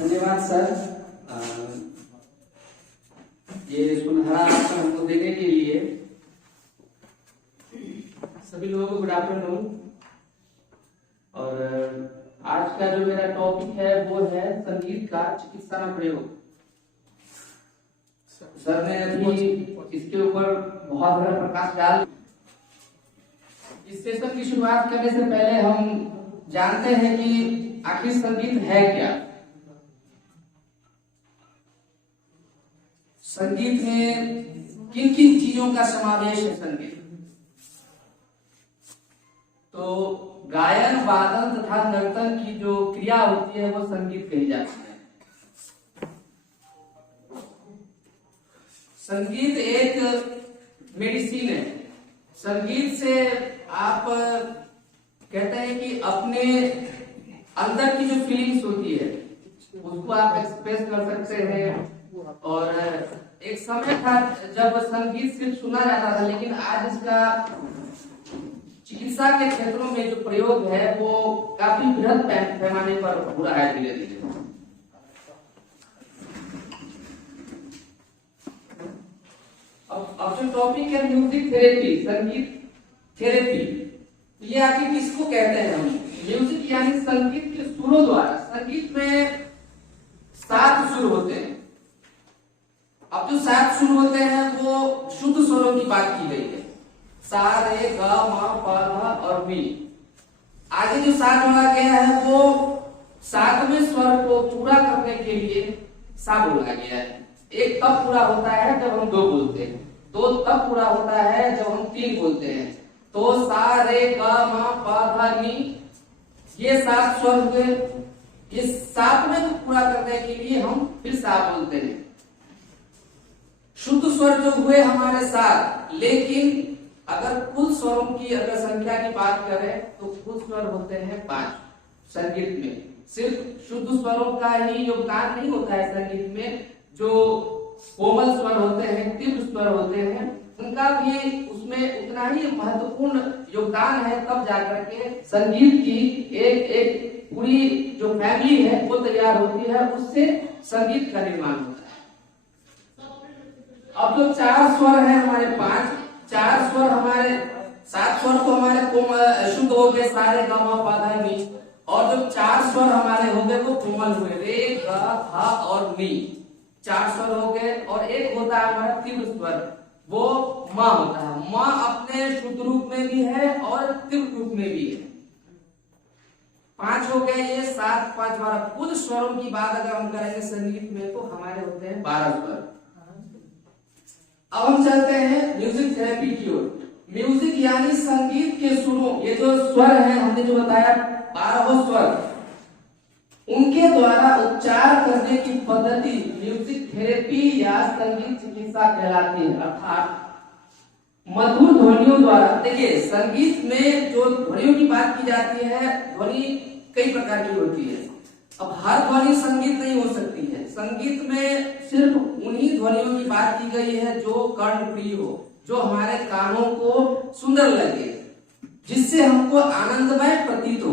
धन्यवाद सर। ये सुनहरा आसन हमको देने के लिए। सभी लोगों को गुड आफ्टरनून। और आज का जो मेरा टॉपिक है वो है संगीत का चिकित्सा में प्रयोग। सर ने अभी इसके ऊपर बहुत बड़ा प्रकाश डाल। इस सेशन की शुरुआत करने से पहले हम जानते हैं कि आखिर संगीत है क्या। संगीत में किन किन चीजों का समावेश है संगीत। तो गायन, वादन तथा नर्तन की जो क्रिया होती है वो संगीत कही जाती है। संगीत एक मेडिसिन है। संगीत से आप कहते हैं कि अपने अंदर की जो फीलिंग्स होती है उसको आप एक्सप्रेस कर सकते हैं। और एक समय था जब संगीत सिर्फ सुना जाता था, लेकिन आज इसका चिकित्सा के क्षेत्रों में जो प्रयोग है वो काफी बृहद पैमाने पर हो रहा है धीरे धीरे। अब जो टॉपिक है म्यूजिक थेरेपी, संगीत थेरेपी, ये आखिर किसको कहते हैं हम। म्यूजिक यानी संगीत के सुरों द्वारा। संगीत में 7 सुर होते हैं। अब जो 7 सुर होते हैं वो शुद्ध स्वरों की बात की गई है। सा, रे, ग, म, प, ध और मी। आगे जो 7 जोड़ा गया है वो 7वें स्वर को पूरा करने के लिए सा बोला गया है। एक तब पूरा होता है जब हम 2 बोलते हैं, 2 तब पूरा होता है जब हम 3 बोलते हैं। तो सा, रे, ग, म, प, ध, नी, ये 7 स्वर हुए। इस 7वें को पूरा करने के लिए हम फिर सा बोलते हैं। शुद्ध स्वर जो हुए हमारे 7, लेकिन अगर कुल स्वरों की अगर संख्या की बात करें तो कुल स्वर होते हैं 5 संगीत में। सिर्फ शुद्ध स्वरों का ही योगदान नहीं होता है संगीत में। जो कोमल स्वर होते हैं, तीव्र स्वर होते हैं, उनका भी उसमें उतना ही महत्वपूर्ण योगदान है। तब जाकर के संगीत की एक पूरी जो फैमिली है वो तैयार होती है, उससे संगीत का निर्माण होता है। अब जो 4 स्वर है हमारे 4 स्वर हमारे 7 स्वर तो हमारे शुद्ध हो गए, सारे ग, म, प, ध, नी। और जो 4 स्वर हमारे हो गए वो कोमल हुए, रे, ग, ध और नी। 4 स्वर हो गए। और एक होता है हमारा तीव्र स्वर, वो म होता है। म अपने शुद्ध रूप में भी है और तीव्र रूप में भी है। 5 हो गए ये, 7, 5, 12। कुल स्वरों की बात अगर हम करेंगे संगीत में तो हमारे होते हैं 12 स्वर। अब हम चलते हैं म्यूजिक थेरेपी की ओर। म्यूजिक यानी संगीत के सुरों, ये जो स्वर है हमने जो बताया 12 स्वर, उनके द्वारा उपचार करने की पद्धति म्यूजिक थेरेपी या संगीत चिकित्सा कहलाती है। अर्थात मधुर ध्वनियों द्वारा। देखिए संगीत में जो ध्वनियों की बात की जाती है, ध्वनि कई प्रकार की होती है। अब हर ध्वनि संगीत नहीं हो सकती है। संगीत में सिर्फ उन्हीं ध्वनियों की बात की गई है जो कर्णप्रिय हो, जो हमारे कानों को सुंदर लगे, जिससे हमको आनंदमय प्रतीत हो।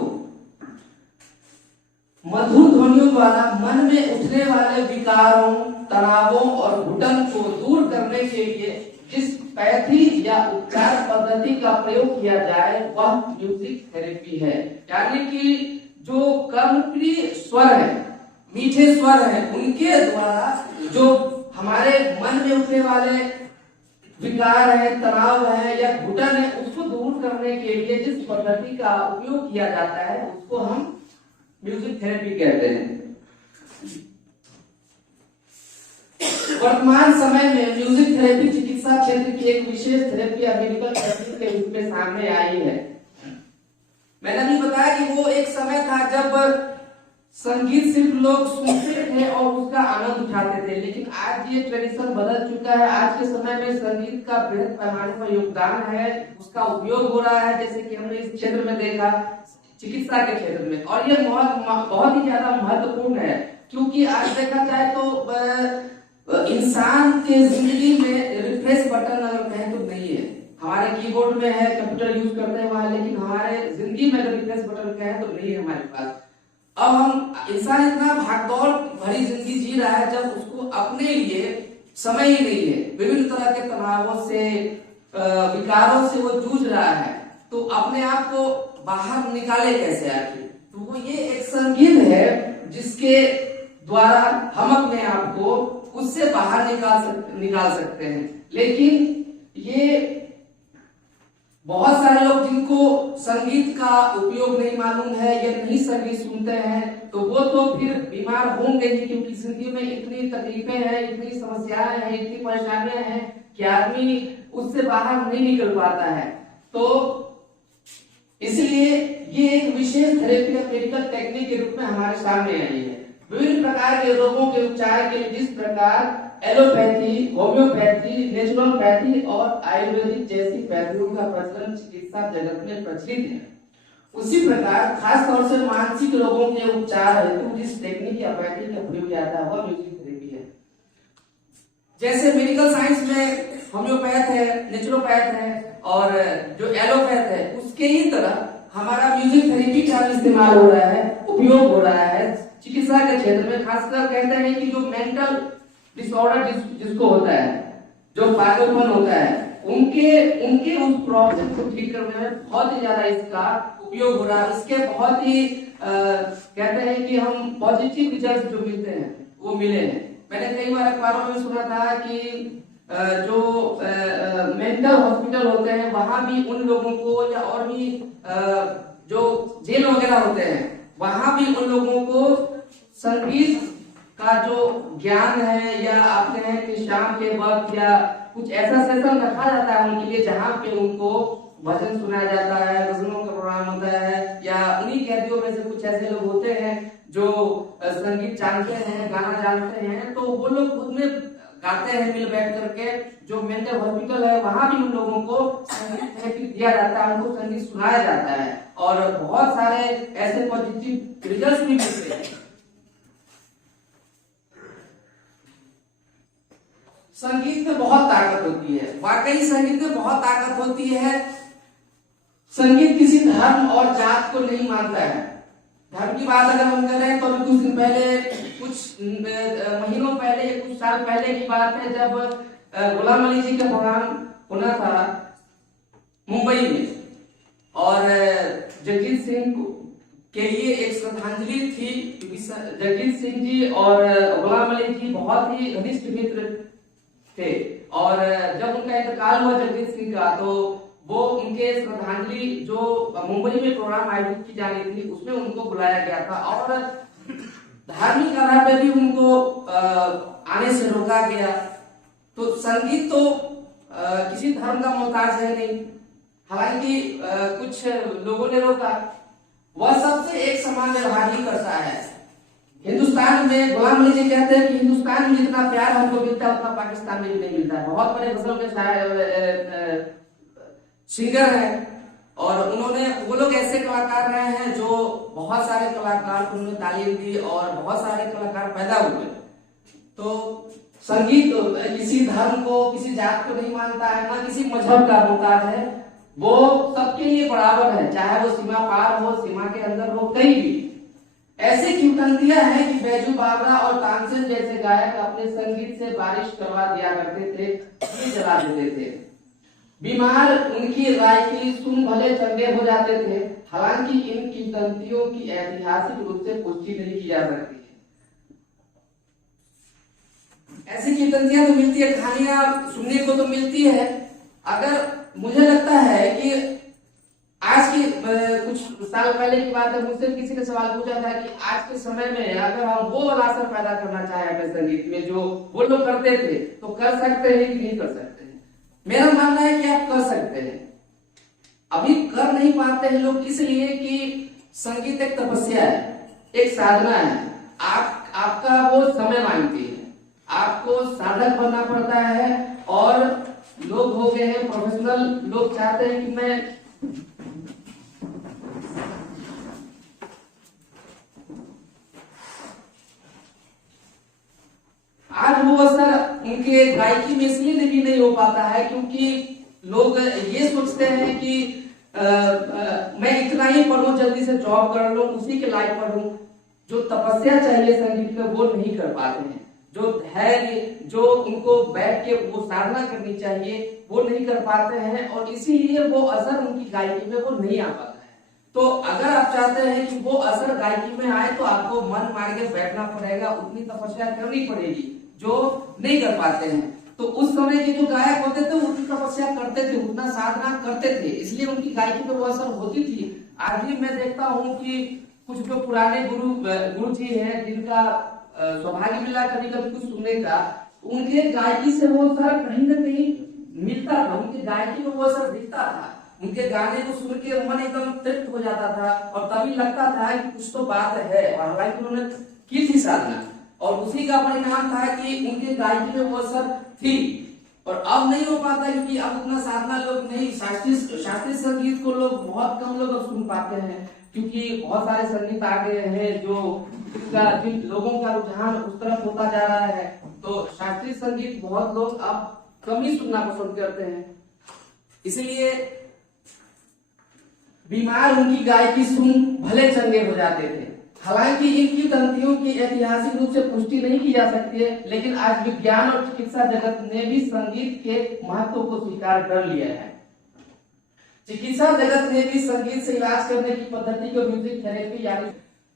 मधुर ध्वनियों द्वारा मन में उठने वाले विकारों, तनावों और घुटन को दूर करने के लिए जिस पैथी या उपचार पद्धति का प्रयोग किया जाए वह म्यूजिक थेरेपी है। यानी कि जो कर्णप्रिय स्वर है, मीठे स्वर है, उनके द्वारा जो हमारे मन में उठने वाले विकार है, तनाव है या घुटन है, उसको दूर करने के लिए जिस पद्धति का उपयोग किया जाता है उसको हम म्यूजिक थेरेपी कहते हैं। वर्तमान समय में म्यूजिक थेरेपी चिकित्सा क्षेत्र की एक विशेष थेरेपी या मेडिकल तकनीक के रूप में सामने आई है। मैंने अभी बताया कि वो एक समय था जब संगीत सिर्फ लोग सुनते थे और उसका आनंद उठाते थे, लेकिन आज ये ट्रेडिशन बदल चुका है। आज के समय में संगीत का बृहद पैमाने पर योगदान है, उसका उपयोग हो रहा है। जैसे कि हमने इस क्षेत्र में देखा चिकित्सा के क्षेत्र में, और ये बहुत ही ज्यादा महत्वपूर्ण है। क्योंकि आज देखा जाए तो इंसान के जिंदगी में रिफ्रेश बटन अगर कहें तो नहीं है। हमारे कीबोर्ड में है, कंप्यूटर यूज करते हैं वहां, लेकिन हमारे जिंदगी में अगर रिफ्रेश बटन कहें तो नहीं है हमारे पास। अब हम इंसान इतना भागदौड़ भरी जिंदगी जी रहा है, जब उसको अपने लिए समय ही नहीं है, विभिन्न तरह के तनावों से, विकारों से वो जूझ रहा है, तो अपने आप को बाहर निकाले कैसे आखिर? तो वो ये एक संगीत है जिसके द्वारा हम अपने आप को उससे बाहर निकाल सकते हैं। लेकिन ये बहुत सारे लोग जिनको संगीत का उपयोग नहीं मालूम है या नहीं संगीत सुनते हैं, तो वो तो फिर बीमार होंगे ही, क्योंकि जिंदगी में इतनी तकलीफें हैं, इतनी समस्याएं हैं, इतनी परेशानियां हैं कि आदमी उससे बाहर नहीं निकल पाता है। तो इसलिए ये एक विशेष थेरेपी या मेडिकल टेक्निक के रूप में हमारे सामने आई है। विभिन्न प्रकार के रोगों के उपचार के लिए जिस प्रकार एलोपैथी, होम्योपैथी, नेचुरोपैथी और आयुर्वेदिक जैसी पैथियों का प्रचलन चिकित्सा जगत में प्रचलित है, उसी प्रकार खास तौर से मानसिक रोगों के उपचार हेतु जिस टेक्निक या पैथी का प्रयोग किया जाता है वह म्यूजिक थेरेपी है। जैसे मेडिकल साइंस में होम्योपैथ है, नेचुरोपैथ है और जो एलोपैथ है, उसके ही तरह हमारा म्यूजिक थेरेपी का इस्तेमाल हो रहा है, उपयोग हो रहा है चिकित्सा के क्षेत्र में। खासकर कहते हैं कि जो मेंटल डिसऑर्डर जिसको होता है, जो पागलपन होता है, उनके उस प्रॉब्लम को ठीक करने में बहुत ही ज्यादा इसका उपयोग हो रहा है। इसके बहुत ही कहते हैं कि हम पॉजिटिव रिजल्ट जो मिलते हैं वो मिले हैं। मैंने कई बार अखबारों में सुना था कि जो मेंटल हॉस्पिटल होते हैं वहां भी उन लोगों को, या और भी जो जेल वगैरह होते हैं वहां भी उन लोगों को संगीत का जो ज्ञान है, या आप कहें कि शाम के वक्त या कुछ ऐसा सेशन रखा जाता है उनके लिए जहां पे उनको भजन सुनाया जाता है, गजलों का प्रोग्राम होता है, या उन्हीं कैदियों में से कुछ ऐसे लोग होते हैं जो संगीत जानते हैं, गाना जानते हैं, तो वो लोग खुद में गाते हैं मिल बैठ करके। जो मेंटल हॉस्पिटल है वहां भी उन लोगों को संगीत थेरेपी दिया जाता है, उनको संगीत सुनाया जाता है और बहुत सारे ऐसे पॉजिटिव रिजल्ट भी मिलते हैं। संगीत में बहुत ताकत होती है, वाकई संगीत में बहुत ताकत होती है। संगीत किसी धर्म और जात को नहीं मानता है। धर्म की बात अगर हम कर रहे हैं तो अभी कुछ दिन पहले, कुछ महीनों पहले, कुछ साल पहले की बात है, जब गुलाम अली जी का प्रोग्राम होना था मुंबई में, और जगजीत सिंह के लिए एक श्रद्धांजलि थी, क्योंकि जगजीत सिंह जी और गुलाम अली जी बहुत ही घनिष्ठ मित्र थे, और जब उनका इंतकाल हुआ जगजीत सिंह का, तो वो उनके श्रद्धांजलि जो मुंबई में प्रोग्राम आयोजित की जा रही थी उसमें उनको बुलाया गया था, और धार्मिक आधार पर भी उनको आने से रोका गया। तो संगीत तो किसी धर्म का मोहताज है नहीं, हालांकि कुछ लोगों ने रोका, वह सबसे एक समान व्यवहार ही करता है। हिंदुस्तान में गुलाम अली जी कहते हैं कि हिंदुस्तान में जितना प्यार हमको मिलता है उतना पाकिस्तान में भी नहीं मिलता है। बहुत बड़े गजल के शायर सिंगर हैं, और उन्होंने, वो लोग ऐसे कलाकार रहे हैं जो बहुत सारे कलाकार को उन्होंने तालीम दी और बहुत सारे कलाकार पैदा हुए। तो संगीत किसी धर्म को, किसी जात को नहीं मानता है, ना किसी मजहब का मोहताज है, वो सबके लिए बराबर है, चाहे वो सीमा पार हो, सीमा के अंदर हो, कहीं भी। ऐसे किंवदंतियां हैं कि बैजू बावरा और तानसेन जैसे गायक अपने संगीत से बारिश करवा दिया करते थे, दिए जला देते थे। बीमार उनकी राय की सुन भले चंगे हो जाते थे। हालांकि इन किंवदंतियों की ऐतिहासिक रूप से पुष्टि नहीं की जा सकती है। ऐसी किंवदंतियां तो मिलती है, कहानियां सुनने को तो मिलती है। अगर मुझे लगता है कि आज की कुछ साल पहले की बात है, मुझसे किसी ने सवाल पूछा था कि आज के समय में अगर हम वो वाला असर पैदा करना चाहें अपने संगीत में जो वो लोग करते थे, तो कर सकते हैं कि नहीं कर सकते हैं? मेरा मानना है कि आप कर सकते हैं। अभी कर नहीं पाते हैं लोग, इसलिए कि संगीत एक तपस्या है, एक साधना है। आपका वो समय मांगती है, आपको साधक बनना पड़ता है, और लोग हो गए हैं प्रोफेशनल, लोग चाहते हैं कि मैं आज वो असर उनके गायकी में इसलिए भी नहीं हो पाता है क्योंकि लोग ये सोचते हैं कि मैं इतना ही पढ़ूं, जल्दी से जॉब कर लूं, उसी के लायक पढ़ूं, जो तपस्या चाहिए संगीत में वो नहीं कर पाते हैं, जो धैर्य, जो उनको बैठ के वो साधना करनी चाहिए वो नहीं कर पाते हैं, और इसीलिए वो असर उनकी गायकी में वो नहीं आ पाता है। तो अगर आप चाहते हैं कि वो असर गायकी में आए तो आपको मन मार के बैठना पड़ेगा, उतनी तपस्या करनी पड़ेगी जो नहीं कर पाते हैं। तो उस समय के जो गायक होते थे उतनी तपस्या करते थे, उतना साधना करते थे, इसलिए उनकी गायकी पे वो असर होती थी। आज भी मैं देखता हूँ कि कुछ जो पुराने गुरु जी हैं जिनका सौभाग्य मिला कभी कभी कुछ सुनने का, उनके गायकी से वो असर कहीं ना कहीं मिलता था, उनके गायकी में वो असर दिखता था, उनके गाने को सुन के मन एकदम तृप्त हो जाता था और तभी लगता था कि कुछ तो बात है। और हालांकि उन्होंने की थी साधना और उसी का परिणाम था कि उनके गायकी में वो असर थी। और अब नहीं हो पाता क्योंकि अब उतना साधना लोग नहीं, शास्त्रीय संगीत को लोग बहुत कम लोग अब सुन पाते हैं क्योंकि बहुत सारे संगीत आ गए हैं जो जिन लोगों का रुझान उस तरफ होता जा रहा है, तो शास्त्रीय संगीत बहुत लोग अब कम ही सुनना पसंद करते हैं। इसलिए बीमार उनकी गायकी सुन भले चंगे हो जाते थे। हालांकि इनकी तंत्रियों की ऐतिहासिक रूप से पुष्टि नहीं की जा सकती है, लेकिन आज विज्ञान और चिकित्सा जगत ने भी संगीत के महत्व को स्वीकार कर लिया है। चिकित्सा जगत ने भी संगीत से इलाज करने की पद्धति को म्यूजिक थेरेपी, यानी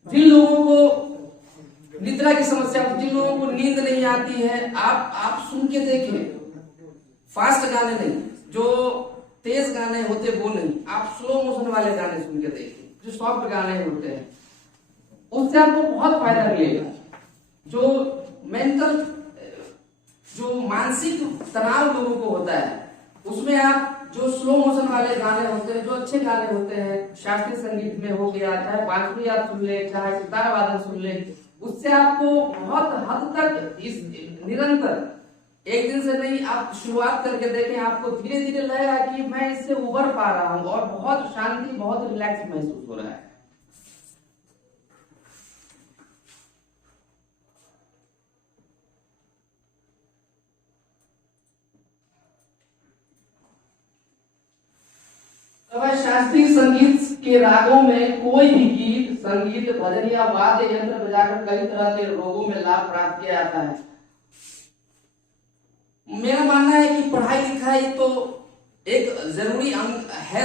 जिन लोगों को निद्रा की समस्या, जिन लोगों को नींद नहीं आती है, आप सुन के देखें, फास्ट गाने नहीं, जो तेज गाने होते वो नहीं, आप स्लो मोशन वाले गाने सुन के देखें, जो सॉफ्ट गाने होते हैं, उससे आपको बहुत फायदा मिलेगा। जो मेंटल, जो मानसिक तनाव लोगों को होता है, उसमें आप जो स्लो मोशन वाले गाने होते हैं, जो अच्छे गाने होते हैं, शास्त्रीय संगीत में हो गया, चाहे बांसुरी आप सुन ले, चाहे सितार वादन सुन ले, उससे आपको बहुत हद तक इस निरंतर एक दिन से नहीं, आप शुरुआत करके देखें, आपको धीरे धीरे लगेगा कि मैं इससे उबर पा रहा हूं और बहुत शांति, बहुत रिलैक्स महसूस हो रहा है। शास्त्रीय संगीत के रागों में कोई भी गीत, संगीत, भजन या वाद्य यंत्र बजाकर कई तरह के रोगों में लाभ प्राप्त किया जाता है। मेरा मानना है कि पढ़ाई लिखाई तो एक जरूरी अंग है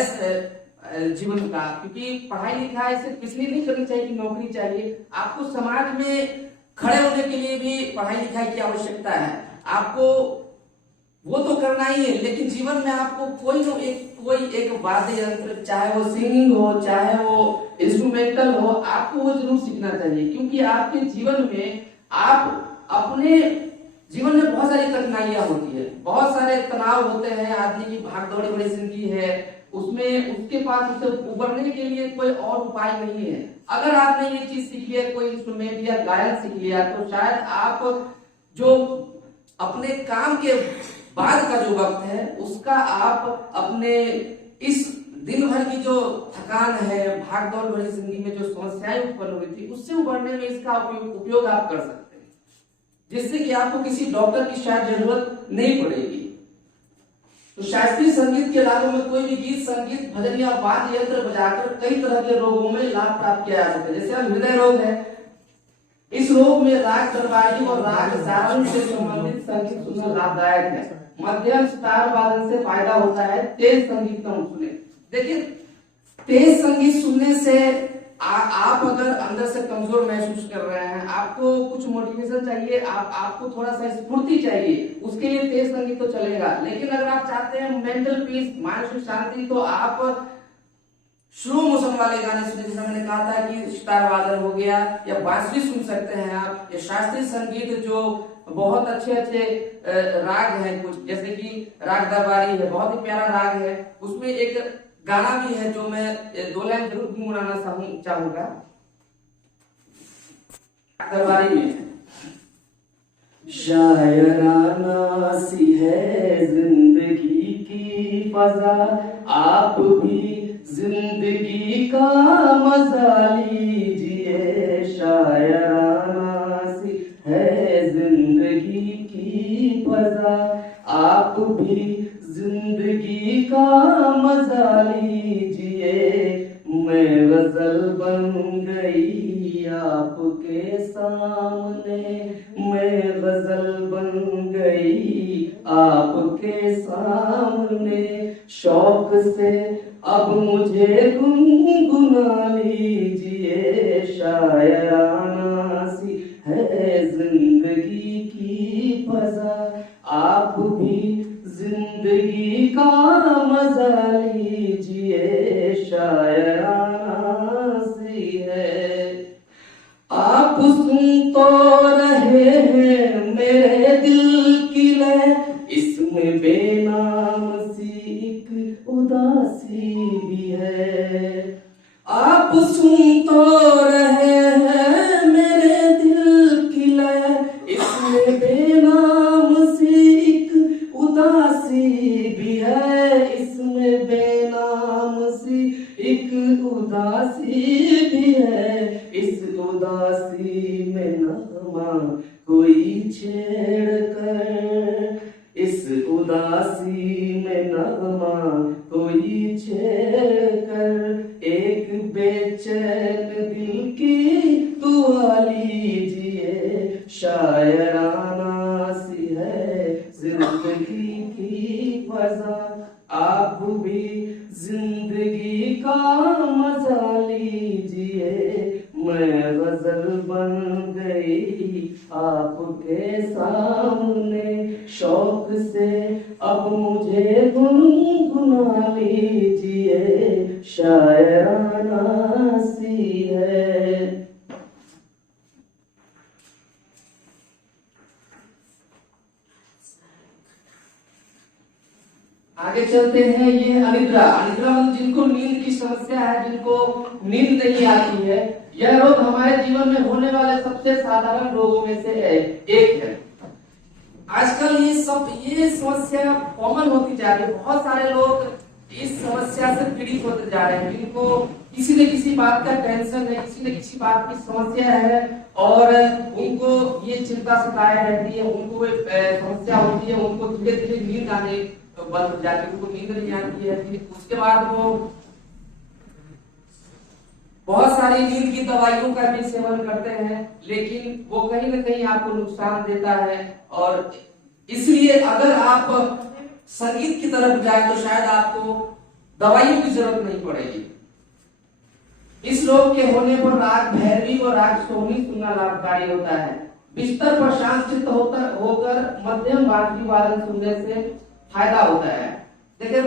जीवन का, क्योंकि पढ़ाई लिखाई सिर्फ इसलिए नहीं करनी चाहिए कि नौकरी चाहिए, आपको समाज में खड़े होने के लिए भी पढ़ाई लिखाई की आवश्यकता है। आपको वो तो करना ही है, लेकिन जीवन में आपको कोई एक वाद्य यंत्र, चाहे वो सिंगिंग हो, चाहे वो इंस्ट्रूमेंटल हो, आपको वो जरूर सीखना चाहिए, क्योंकि आपके जीवन में आप अपने जीवन में बहुत सारी कठिनाइयां होती है, बहुत सारे तनाव होते हैं, आदमी की भागदौड़ी बड़ी जिंदगी है, उसमें उसके पास उसे उबरने के लिए कोई और उपाय नहीं है। अगर आपने ये चीज सीख लिया, कोई इंस्ट्रूमेंट या गायन सीख लिया, तो शायद आप जो अपने काम के बाद का जो वक्त है उसका आप अपने इस दिन भर की जो थकान है, भागदौड़ भरी जिंदगी में जो समस्याएं उत्पन्न हुई थी, उससे उबरने में इसका उपयोग आप कर सकते हैं, जिससे कि आपको किसी डॉक्टर की शायद जरूरत नहीं पड़ेगी। तो शास्त्रीय संगीत के रागों में कोई भी गीत, संगीत, भजन या वाद्य यंत्र बजाकर कई तरह के रोगों में लाभ प्राप्त किया जा सकता है। जैसे अब हृदय रोग है, इस रोग में राग दरबारी और राग सारंग से संबंधित संगीत सुनना लाभदायक है। मध्यम सितार वादन से फायदा होता है, तेज संगीत कम सुने। देखिए, तेज संगीत सुनने से आप अगर अंदर से कमजोर महसूस कर रहे हैं, आपको कुछ मोटिवेशन चाहिए, आपको थोड़ा सा स्फूर्ति चाहिए, उसके लिए तेज संगीत तो चलेगा। लेकिन अगर आप चाहते हैं मेंटल पीस, मानसिक शांति, तो आप स्लो मोशन वाले गाने सुने, जैसे मैंने कहा था कि सितार वादन हो गया, या बांसुरी सुन सकते हैं आप, या शास्त्रीय संगीत जो बहुत अच्छे राग हैं, कुछ जैसे कि राग दरबारी है, बहुत ही प्यारा राग है, उसमें एक गाना भी है जो मैं 2 लाइन जरूर गुनगुनाना चाहूंगा। दरबारी में शायराना सी है जिंदगी की फजा, आप भी जिंदगी का मजा लीजिए। शायराना सी है जिंदगी की फजा, आप भी जिंदगी का मजा लीजिए। मैं गजल बन गई आपके आपके सामने शौक से अब मुझे गुनगुना लीजिए, शायराना सी है जिंदगी की फजा, आप भी जिंदगी का मजा लीजिए, शायराना सी है। आप सुन तो रहे हैं मेरे दिल की लय, इसमें बेनाम सी एक उदासी भी है। आप सुन तो रहे हैं मेरे दिल की लय, इसमें बेनाम सी एक उदासी भी है, इसमें बेनाम सी एक उदासी भी है। इस उदासी में नगमा कोई छेड़ कर, इस उदासी में नगमा कोई छेड़ कर, एक बेचैन दिल की दुआ लीजिए, शायराना सी है जिंदगी की फजा, आप भी जिंदगी का मजा लीजिए। मैं गजल बन गई आपके सामने शौक से, अब मुझे गुनगुना लीजिए, शायराना सी है। आगे चलते हैं। ये अनिद्रा, अनिद्रा मतलब जिनको नींद की समस्या है, जिनको नींद नहीं आती है, यह रोग हमारे जीवन में होने वाले सबसे साधारण रोगों में से एक है। आजकल ये समस्या कॉमन होती जा रही है। बहुत सारे लोग इस समस्या से पीड़ित होते जा रहे हैं, जिनको किसी न किसी बात का टेंशन है, किसी न किसी बात की समस्या है और उनको ये चिंता सताए रहती है, उनको समस्या होती है, उनको धीरे धीरे नींद आने बंद हो जाती है, उनको नींद नहीं आती है। फिर उसके बाद वो बहुत सारी नींद की दवाइयों का भी सेवन करते हैं, लेकिन वो कहीं ना कहीं आपको नुकसान देता है। और इसलिए अगर आप संगीत की तरफ जाए तो शायद आपको दवाइयों की जरूरत नहीं पड़ेगी। इस रोग के होने पर राग भैरवी और राग सोहनी सुनना लाभकारी होता है। बिस्तर पर शांत चित्त होकर मध्यम बांसुरी वादन सुनने से फायदा होता है। देखिए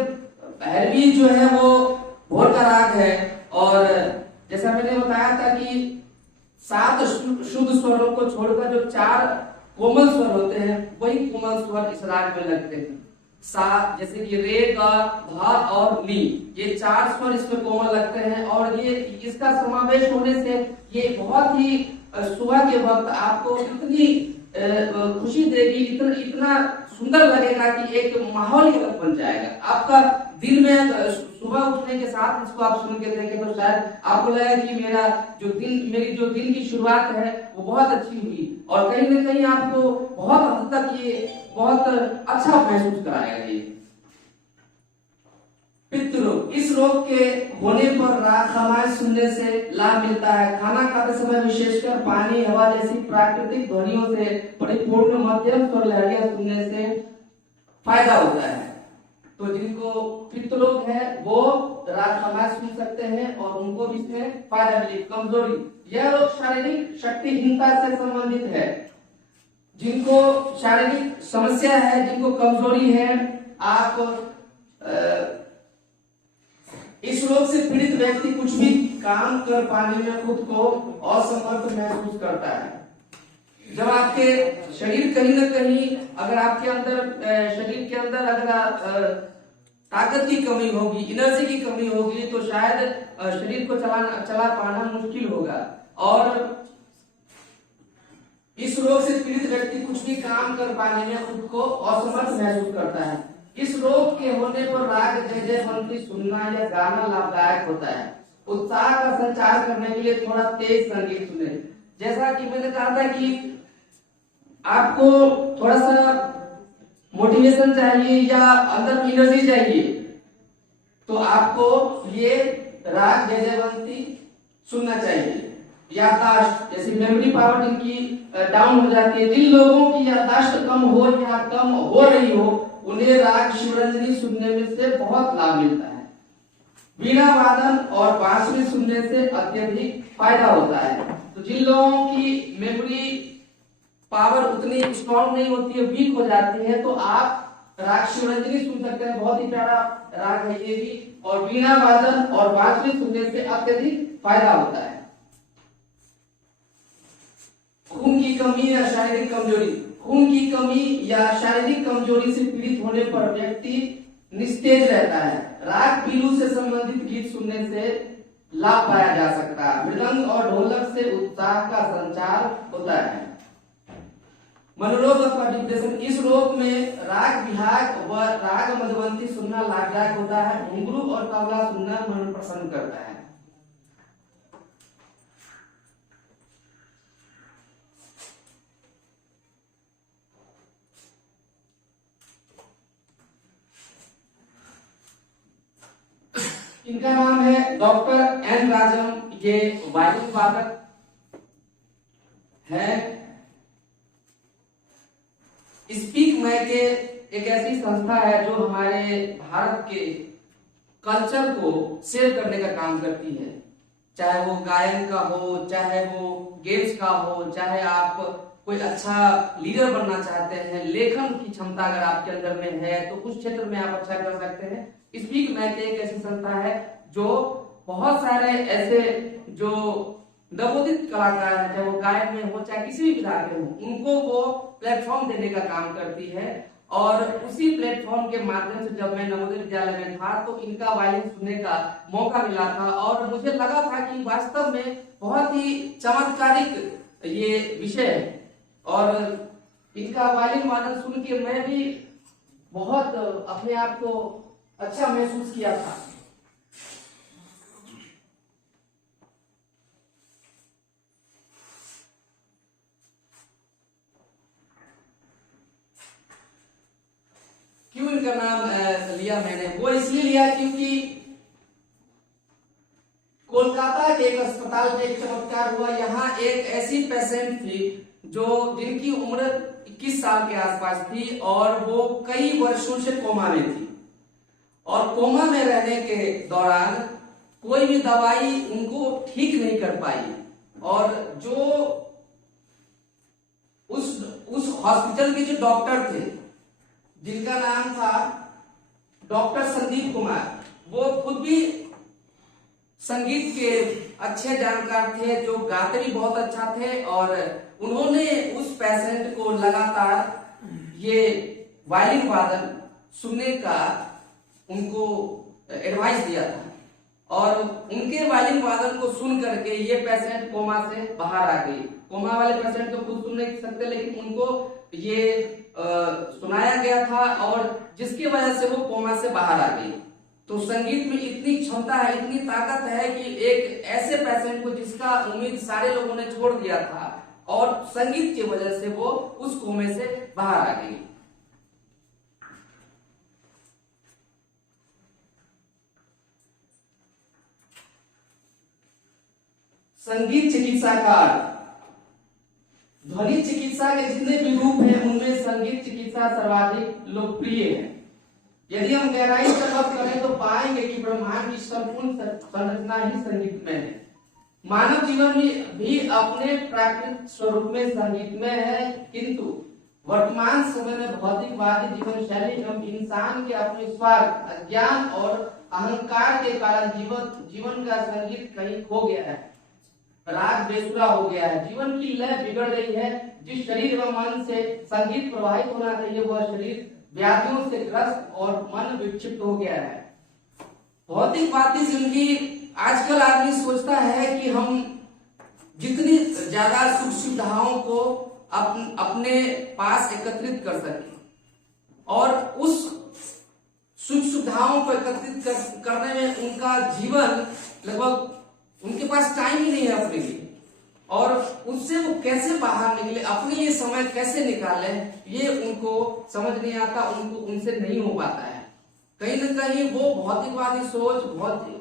भैरवी जो है वो भोर का राग है और जैसा मैंने बताया था कि 7 शुद्ध स्वरों को छोड़कर जो 4 कोमल स्वर होते हैं वही कोमल स्वर इस राग में लगते हैं। सा, जैसे कि रे, गा, धा और नी, ये 4 स्वर इसमें कोमल लगते हैं और ये इसका समावेश होने से ये बहुत ही सुबह के वक्त आपको इतनी खुशी देगी, इतना सुंदर लगेगा कि एक माहौल ही अलग बन जाएगा आपका। दिन में सुबह उठने के साथ इसको आप सुन के देखें तो शायद आपको लगेगा कि मेरी जो दिन की शुरुआत है वो बहुत अच्छी हुई और कहीं ना कहीं आपको बहुत हद तक ये बहुत अच्छा महसूस कराएगा। ये पित्त रोग, इस रोग के होने पर राग खमाज सुनने से लाभ मिलता है। खाना खाते समय विशेषकर पानी, हवा जैसी प्राकृतिक ध्वनियों से परिपूर्ण मध्यम स्वर लहरियां सुनने से फायदा होता है। तो जिनको पित्त रोग है वो राग खमाज सुन सकते हैं और उनको भी इसमें फायदा मिले। कमजोरी, यह रोग शारीरिक शक्तिहीनता से संबंधित है। जिनको शारीरिक समस्या है, जिनको कमजोरी है, आप इस रोग से पीड़ित व्यक्ति कुछ भी काम कर पाने में खुद को असमर्थ महसूस करता है। जब आपके शरीर कहीं ना कहीं अगर आपके अंदर शरीर के अंदर अगर ताकत की कमी होगी, एनर्जी की कमी होगी तो शायद शरीर को चला पाना मुश्किल होगा। और इस रोग से पीड़ित व्यक्ति कुछ भी काम कर पाने में खुद को असमर्थ महसूस करता है। इस रोग के होने पर राग जय जयवंती सुनना या गाना लाभदायक होता है। उत्साह का संचार करने के लिए थोड़ा तेज संगीत सुने। जैसा कि मैंने कहा था कि आपको थोड़ा सा मोटिवेशन चाहिए या अंदर एनर्जी चाहिए तो आपको ये राग जय जयवंती सुनना चाहिए। याददाश्त, जैसे मेमोरी पावर इनकी डाउन हो जाती है, जिन लोगों की याददाश्त कम हो या कम हो रही हो उन्हें राग शिवरंजनी सुनने में से बहुत लाभ मिलता है। वीणा वादन और बांसुरी सुनने से अत्यधिक फायदा होता है। तो जिन लोगों की मेमोरी पावर उतनी स्ट्रॉन्ग नहीं होती है, वीक हो जाती है, तो आप राग शिवरंजनी सुन सकते हैं, बहुत ही प्यारा राग है ये भी। और वीणा वादन और बांसुरी सुनने से अत्यधिक फायदा होता है। खून की कमी या शारीरिक कमजोरी, खून की कमी या शारीरिक कमजोरी से पीड़ित होने पर व्यक्ति निस्तेज रहता है। राग पीलू से संबंधित गीत सुनने से लाभ पाया जा सकता है। मृदंग और ढोलक से उत्साह का संचार होता है। मनोरोग अथवा डिप्रेशन, इस रोग में राग बिहाग व राग मधुवंती सुनना लाभदायक होता है। घुंघरू और तबला सुनना मन प्रसन्न करता है। इनका नाम है डॉक्टर एन राजम। ये वायलिन वादक है। स्पीक मैके एक ऐसी संस्था है जो हमारे भारत के कल्चर को शेयर करने का काम करती है। चाहे वो गायन का हो, चाहे वो गेम्स का हो, चाहे आप कोई अच्छा लीडर बनना चाहते हैं, लेखन की क्षमता अगर आपके अंदर में है तो उस क्षेत्र में आप अच्छा कर सकते हैं। स्पीक मैके एक ऐसी संस्था है जो बहुत सारे ऐसे जो नवोदित कलाकार हैं, चाहे वो गायन में हो चाहे किसी भी विधा के हो, उनको वो प्लेटफॉर्म देने का काम करती है। और उसी प्लेटफॉर्म के माध्यम से जब मैं नवोदय विद्यालय में था तो इनका वायलिन सुनने का मौका मिला था और मुझे लगा था कि वास्तव में बहुत ही चमत्कारिक ये विषय है। और इनका वायलिन वादन सुन के मैं भी बहुत अपने आप को अच्छा महसूस किया था। क्यों इनका नाम लिया मैंने, वो इसलिए लिया क्योंकि कोलकाता के एक अस्पताल में एक चमत्कार हुआ। यहाँ एक ऐसी पेशेंट थी जो जिनकी उम्र 21 साल के आसपास थी और वो कई वर्षों से कोमा में थी। और कोमा में रहने के दौरान कोई भी दवाई उनको ठीक नहीं कर पाई। और जो उस हॉस्पिटल के जो डॉक्टर थे जिनका नाम था डॉक्टर संदीप कुमार, वो खुद भी संगीत के अच्छे जानकार थे, जो गाते भी बहुत अच्छा थे। और उन्होंने उस पेशेंट को लगातार ये वायलिन वादन सुनने का उनको एडवाइस दिया था। और उनके वायलिन वादन को सुन करके ये पेशेंट कोमा से बाहर आ गई। कोमा वाले पेशेंट तो खुद सुन नहीं सकते, लेकिन उनको ये सुनाया गया था और जिसकी वजह से वो कोमा से बाहर आ गई। तो संगीत में इतनी क्षमता है, इतनी ताकत है कि एक ऐसे पेशेंट को जिसका उम्मीद सारे लोगों ने छोड़ दिया था और संगीत की वजह से वो उस कोमे से बाहर आ गई। संगीत चिकित्सा का ध्वनि चिकित्सा के जितने भी रूप हैं उनमें संगीत चिकित्सा सर्वाधिक लोकप्रिय है। यदि हम गहराई से बात करें तो पाएंगे कि ब्रह्मांड की संपूर्ण संरचना ही संगीत में है। मानव जीवन में भी अपने प्राकृतिक स्वरूप में संगीत में है, किंतु वर्तमान समय में भौतिकवादी जीवन शैली एवं इंसान के अपने स्वार्थ, अज्ञान और अहंकार के कारण जीवन का संगीत कहीं खो गया है। राग बेसुरा हो गया है, जीवन की लय बिगड़ गई है। जिस शरीर व मन से संगीत प्रवाहित होना चाहिए वह शरीर व्याधियों से ग्रस्त और मन विक्षिप्त हो गया है। भौतिकवादी जिंदगी आजकल आदमी सोचता है कि हम जितनी ज्यादा सुख सुविधाओं को अपने पास एकत्रित कर सके और उस सुख सुविधाओं को एकत्रित करने में उनका जीवन लगभग उनके पास टाइम ही नहीं है अपने लिए। और उससे वो कैसे बाहर निकले, अपने लिए समय कैसे निकाले, ये उनको समझ नहीं आता, उनसे नहीं हो पाता है। कहीं न कहीं वो भौतिकवादी सोच,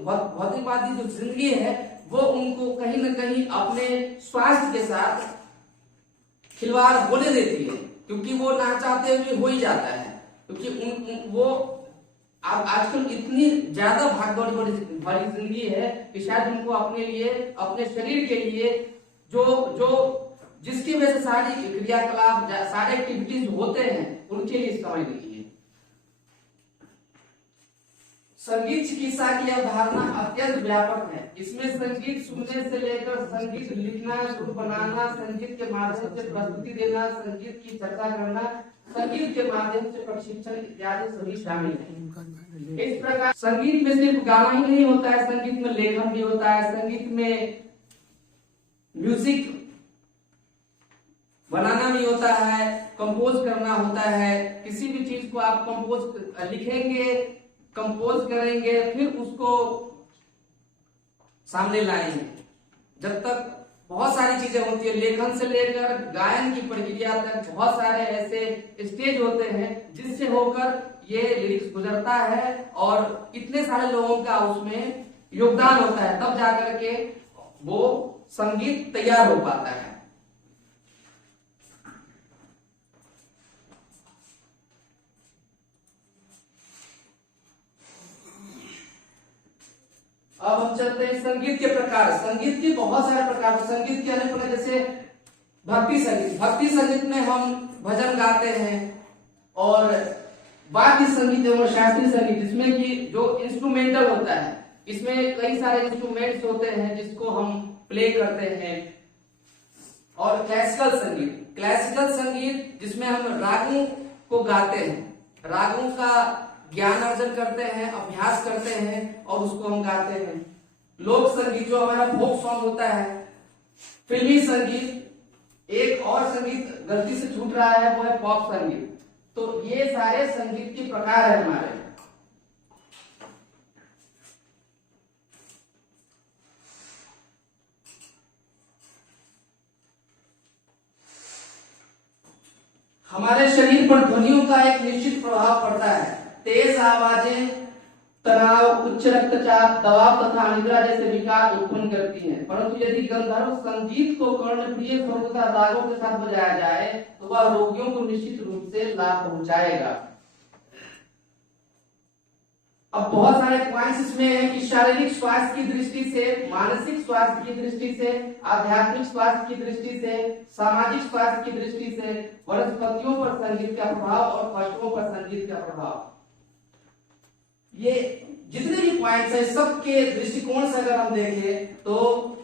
भौतिकवादी जो जिंदगी है वो उनको कहीं न कहीं अपने स्वास्थ्य के साथ खिलवाड़ होने देती है, क्योंकि वो ना चाहते हुए हो ही जाता है। क्योंकि वो अब आजकल इतनी ज्यादा भागदौड़ भरी जिंदगी है कि शायद उनको अपने लिए, अपने शरीर के लिए जो जो जिसकी वजह से सारी क्रियाकलाप, सारे एक्टिविटीज होते हैं, उनके लिए समय नहीं है। संगीत चिकित्सा की अवधारणा अत्यंत व्यापक है। इसमें संगीत सुनने से लेकर संगीत लिखना, सुर बनाना, संगीत के माध्यम से प्रस्तुति देना, संगीत की चर्चा करना, संगीत के माध्यम से प्रशिक्षण इत्यादि सभी शामिल है। इस प्रकार संगीत में सिर्फ गाना ही नहीं होता है, संगीत में लेखन भी होता है, संगीत में म्यूजिक बनाना भी होता है, कंपोज करना होता है। किसी भी चीज को आप कंपोज लिखेंगे, कंपोज करेंगे, फिर उसको सामने लाएंगे। जब तक बहुत सारी चीजें होती है, लेखन से लेकर गायन की प्रक्रिया तक बहुत सारे ऐसे स्टेज होते हैं जिससे होकर ये लिरिक्स गुजरता है और इतने सारे लोगों का उसमें योगदान होता है, तब जाकर के वो संगीत तैयार हो पाता है। अब हम चलते हैं संगीत के प्रकार। संगीत के बहुत सारे प्रकार, संगीत के अनेक प्रकार, जैसे भक्ति संगीत। भक्ति संगीत में हम भजन गाते हैं, और वाद्य संगीत एवं शास्त्रीय संगीत, जिसमें कि जो इंस्ट्रूमेंटल होता है, इसमें कई सारे इंस्ट्रूमेंट्स होते हैं जिसको हम प्ले करते हैं। और क्लासिकल संगीत, क्लासिकल संगीत जिसमें हम रागों को गाते हैं, रागों का ज्ञान अर्जन करते हैं, अभ्यास करते हैं और उसको हम गाते हैं। लोक संगीत जो हमारा फोक सॉन्ग होता है। फिल्मी संगीत, एक और संगीत गलती से छूट रहा है, वो है पॉप संगीत। तो ये सारे संगीत के प्रकार है हमारे। हमारे शरीर पर ध्वनियों का एक निश्चित प्रभाव पड़ता है। तेज आवाजें तनाव, उच्च रक्तचाप, दबाव तथा निद्रा जैसे विकार उत्पन्न करती हैं। परंतु यदि गंधर्व संगीत को कर्णप्रिय स्वर तथा रागों के साथ बजाया जाए तो वह रोगियों को निश्चित रूप से लाभ पहुंचाएगा। अब बहुत सारे पॉइंट्स इसमें है कि शारीरिक स्वास्थ्य की दृष्टि से, मानसिक स्वास्थ्य की दृष्टि से, आध्यात्मिक स्वास्थ्य की दृष्टि से, सामाजिक स्वास्थ्य की दृष्टि से वनस्पतियों पर संगीत का प्रभाव और पशुओं पर संगीत का प्रभाव, ये जितने भी पॉइंट्स है सबके दृष्टिकोण से अगर हम देखें तो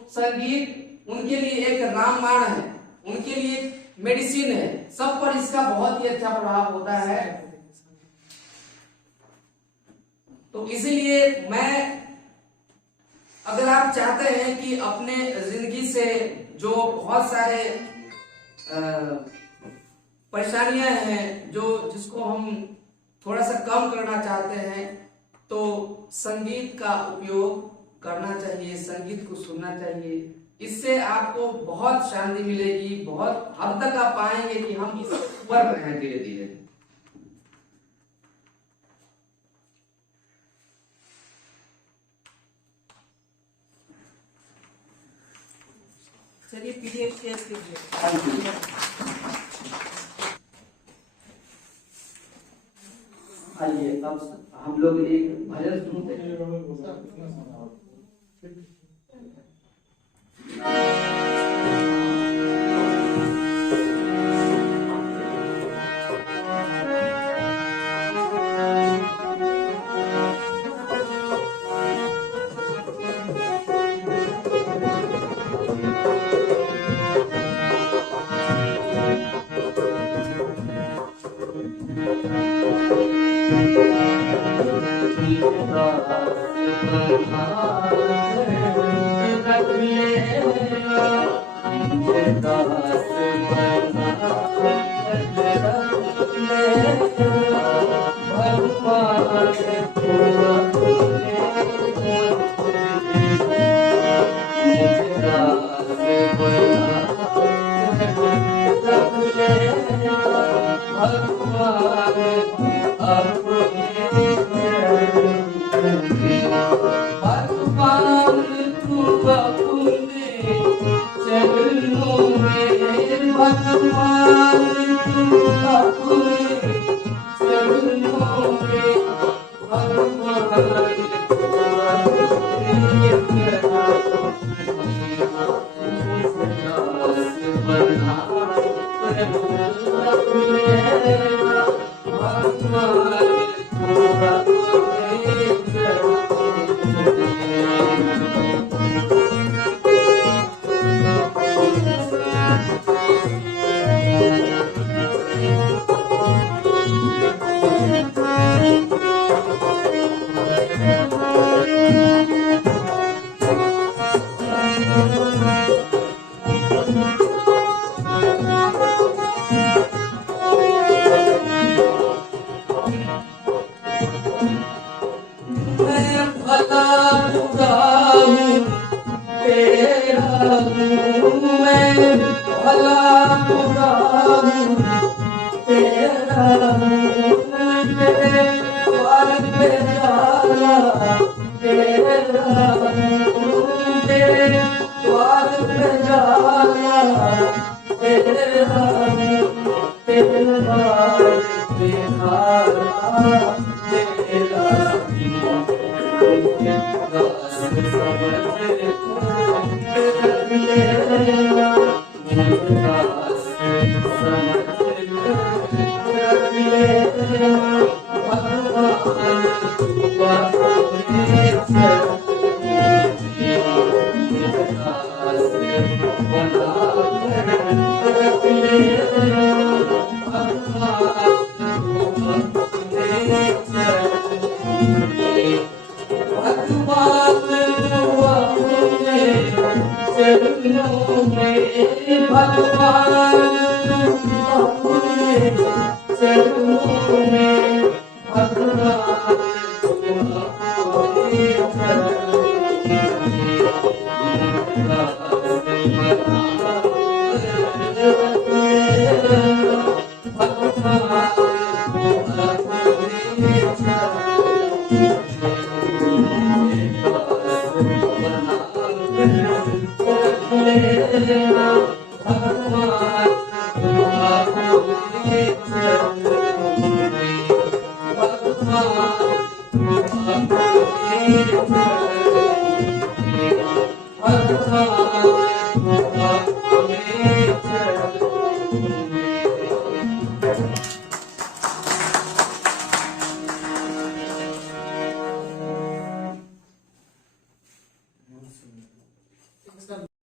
संगीत उनके लिए एक रामबाण है, उनके लिए मेडिसिन है, सब पर इसका बहुत ही अच्छा प्रभाव होता है। तो इसीलिए मैं, अगर आप चाहते हैं कि अपने जिंदगी से जो बहुत सारे परेशानियां हैं, जो जिसको हम थोड़ा सा कम करना चाहते हैं, तो संगीत का उपयोग करना चाहिए, संगीत को सुनना चाहिए। इससे आपको बहुत शांति मिलेगी, बहुत हद तक आप पाएंगे कि हम इस ऊपर बढ़ रहे हैं धीरे धीरे। चलिए पीडीएफ शेयर कीजिए। आइए अब हम लोग एक भजन सुनते हैं। भगवान Bhagwan